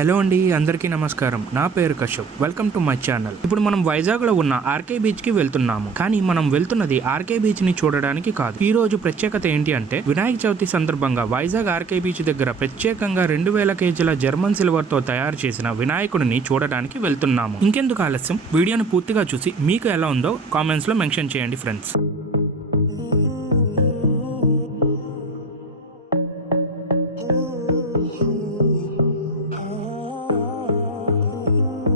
Hello అండి, అందరికీ నమస్కారం. నా పేరు Kashyap. Welcome to my channel. ఇప్పుడు మనం వైజాగ్ లో ఉన్న ఆర్కే బీచ్ కి వెళ్తున్నాము. కానీ మనం వెళ్తున్నది ఆర్కే బీచ్ ని చూడడానికి కాదు. ఈ రోజు ప్రత్యేకత ఏంటి అంటే, వినాయక చవితి సందర్భంగా వైజాగ్ ఆర్కే బీచ్ దగ్గర ప్రత్యేకంగా 2000 కేజీల జర్మన్ సిల్వర్ తో తయారు చేసిన వినాయకుడిని చూడడానికి వెళ్తున్నాము. ఇంకెందుకు ఆలస్యం, వీడియోని పూర్తిగా చూసి మీకు ఎలా ఉందో కామెంట్స్ లో మెన్షన్ చేయండి ఫ్రెండ్స్.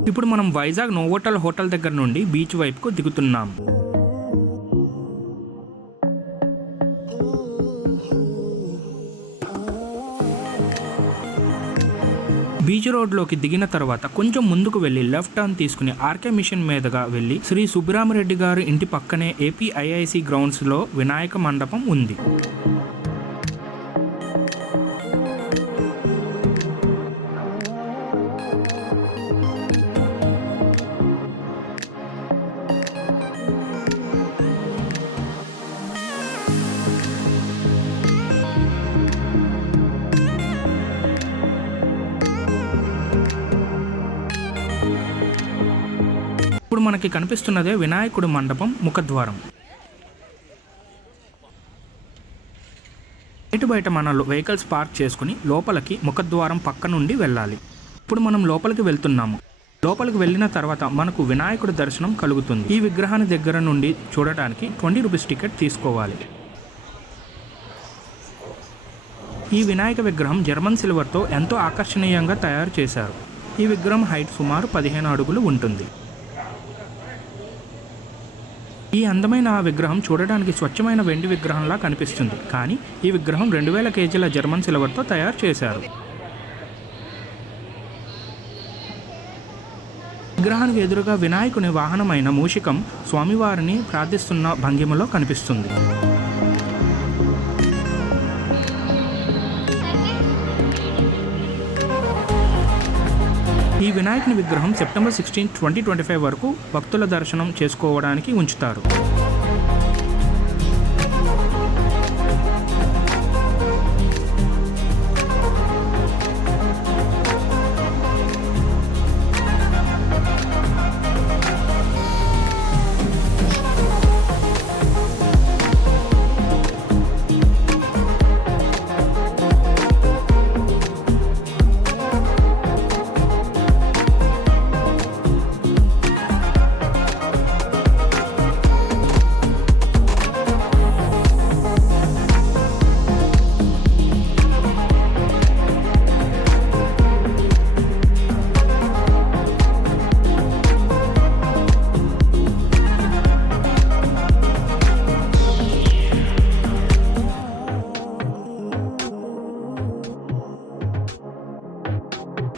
ఇప్పుడు మనం వైజాగ్ నోవోటల్ హోటల్ దగ్గర నుండి బీచ్ వైపుకు దిగుతున్నాం. బీచ్ రోడ్లోకి దిగిన తర్వాత కొంచెం ముందుకు వెళ్లి లెఫ్ట్ టర్న్ తీసుకుని ఆర్కే మిషన్ మీదుగా వెళ్లి శ్రీ సుబ్బరామరెడ్డి గారి ఇంటి పక్కనే ఏపీఐఐసి గ్రౌండ్స్ లో వినాయక మండపం ఉంది. ఇప్పుడు మనకి కనిపిస్తున్నదే వినాయకుడి మండపం ముఖద్వారం. ఇటు బయట మన వెహికల్స్ పార్క్ చేసుకుని లోపలికి ముఖద్వారం పక్క నుండి వెళ్ళాలి. ఇప్పుడు మనం లోపలికి వెళ్తున్నాము. లోపలికి వెళ్ళిన తర్వాత మనకు వినాయకుడి దర్శనం కలుగుతుంది. ఈ విగ్రహాన్ని దగ్గర నుండి చూడటానికి 20 రూపీస్ టికెట్ తీసుకోవాలి. ఈ వినాయక విగ్రహం జర్మన్ సిల్వర్తో ఎంతో ఆకర్షణీయంగా తయారు చేశారు. ఈ విగ్రహం హైట్ సుమారు 15 అడుగులు ఉంటుంది. ఈ అందమైన విగ్రహం చూడడానికి స్వచ్ఛమైన వెండి విగ్రహంలా కనిపిస్తుంది. కానీ ఈ విగ్రహం 2000 కేజీల జర్మన్ సిల్వర్తో తయారు చేశారు. విగ్రహానికి ఎదురుగా వినాయకుని వాహనమైన మూషికం స్వామివారిని ప్రార్థిస్తున్న భంగిమలో కనిపిస్తుంది. ఈ వినాయకుని విగ్రహం సెప్టెంబర్ 16, 2025 వరకు భక్తుల దర్శనం చేసుకోవడానికి ఉంచుతారు.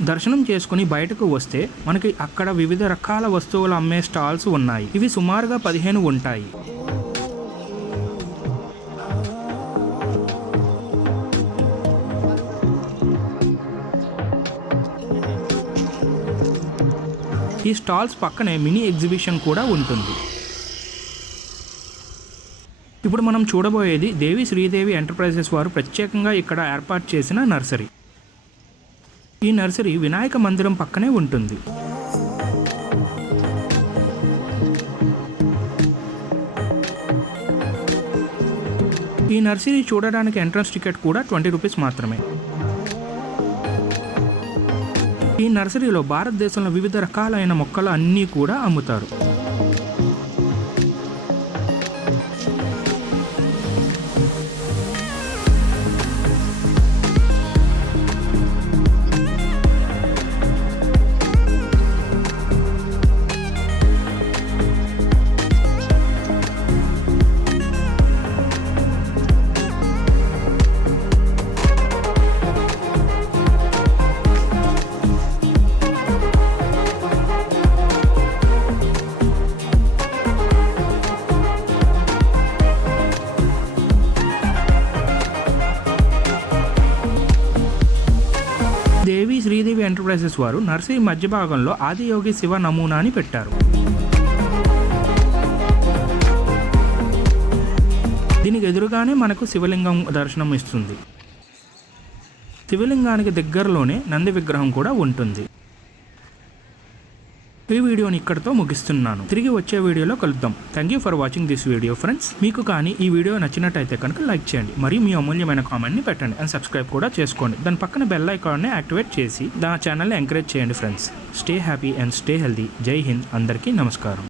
దర్శనం చేసుకుని బయటకు వస్తే మనకి అక్కడ వివిధ రకాల వస్తువులు అమ్మే స్టాల్స్ ఉన్నాయి. ఇవి సుమారుగా 15 ఉంటాయి. ఈ స్టాల్స్ పక్కనే మినీ ఎగ్జిబిషన్ కూడా ఉంటుంది. ఇప్పుడు మనం చూడబోయేది దేవి శ్రీదేవి ఎంటర్ప్రైజెస్ వారు ప్రత్యేకంగా ఇక్కడ ఏర్పాటు చేసిన నర్సరీ. ఈ నర్సరీ వినాయక మందిరం పక్కనే ఉంటుంది. ఈ నర్సరీ చూడడానికి ఎంట్రన్స్ టికెట్ కూడా 20 రూపీస్ మాత్రమే. ఈ నర్సరీలో భారతదేశంలో వివిధ రకాలైన మొక్కలు అన్నీ కూడా అమ్ముతారు. దేవి శ్రీదేవి ఎంటర్ప్రైజెస్ వారు నర్సరీ మధ్య భాగంలో ఆదియోగి శివ నమూనాని పెట్టారు. దీనికి ఎదురుగానే మనకు శివలింగం దర్శనం ఇస్తుంది. శివలింగానికి దగ్గరలోనే నంది విగ్రహం కూడా ఉంటుంది. ఈ వీడియోని ఇక్కడితో ముగిస్తున్నాను. తిరిగి వచ్చే వీడియోలో కలుద్దాం. Thank you for watching this video friends. మీకు కానీ ఈ వీడియో నచ్చినట్టయితే కనుక లైక్ చేయండి, మరియు మీ అమూల్యమైన కామెంట్ని పెట్టండి అండ్ సబ్స్క్రైబ్ కూడా చేసుకోండి. దాని పక్కన బెల్ ఐకాన్ని యాక్టివేట్ చేసి నా ఛానల్ని ఎంకరేజ్ చేయండి friends. Stay happy and stay healthy. జై హింద్. అందరికీ నమస్కారం.